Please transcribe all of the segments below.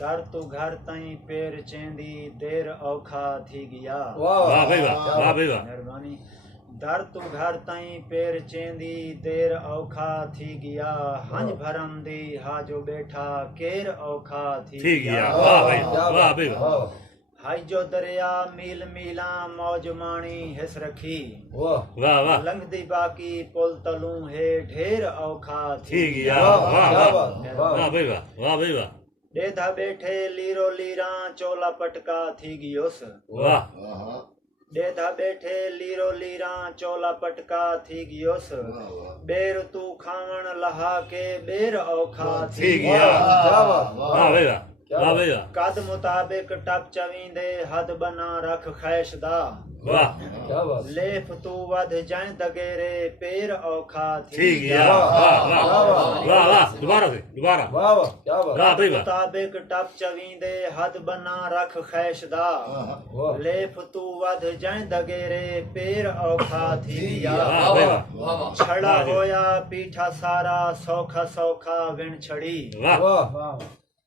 दर तू घर ताईं पेर चेंदी देर औखा थी गया। वाह भाई वाह, वाह भाई वाह। मेहरबानी। दर तू घर ताईं पेर चेंदी देर औखा थी गया। हंज भरम दी हाजो बैठा केर औखा थी गया। वाह भाई वाह भाई वाह। हाई जो दरिया मील मीला मौज माणी हिस रखी। वाह वाह। लंघदी बाकी पुल तलू है ढेर औखा थी गया। वाह वाह वाह भाई वाह, वाह भाई वाह। डेधा बैठे लीरो लीरा चोला पटका थी गियोस। वाह। डेधा बैठे लीरो लीरा चोला पटका थी गियोस। बेर तू खावण लहा के बेर औखा थी गया। वाह भाई वाह, वाह भाई वाह। कद मुताबिक टप चवींदे हद बना रख खैशदा। वाह। लेफ तू वध जाए दगेरे पेर औखा थी गया। वाह वाह वाह वाह। दोबारा से दोबारा। वाह भाई वाह। मुताबिक टप चवींदे हद बना रख खैशदा। लेफ तू वध जाए दगेरे पेर औखा थी गया। छड़ा होया पीठा सारा सौखा सौखा विण छड़ी। वाह।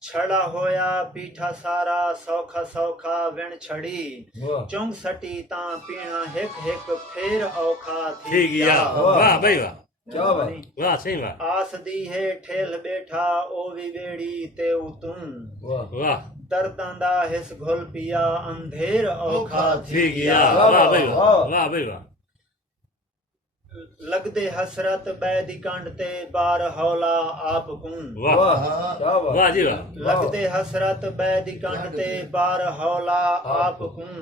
छड़ा होया पीठा सारा सौखा सौखा विण छड़ी। चुंग सटी तां पीणा हिक हिक फेर औखा थी गया। वाह भाई वाह, क्या भाई वाह सही वाह। आस दी है ठेल बैठा ओ वी बेड़ी ते तू। वाह। दर्दां दा हिस घुल पिया अंधेर औखा थी गया। वाह भाई वाह, वाह भाई वाह। लगदे हसरत बैदी कंड ते बार हौला आप कूं। वाह जी वाह। लगदे हसरत बैदी कंड ते बार हौला आप कूं।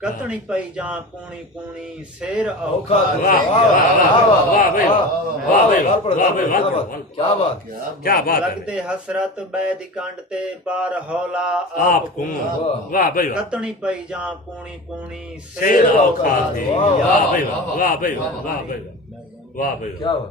कतनी पई जा पूणी पूणी शेर औखा। वाह वाह भाई वाह, वाह भाई वाह, वाह भाई वाह। क्या बात, क्या बात। लगदे हसरत बैदी कंड ते बार हौला आप कूं। वाह भाई वाह। कतनी पई जा पूणी पूणी शेर औखा थी। वाह भाई वाह, वाह भाई वाह, वाह भाई वाह, वाह भाई वाह।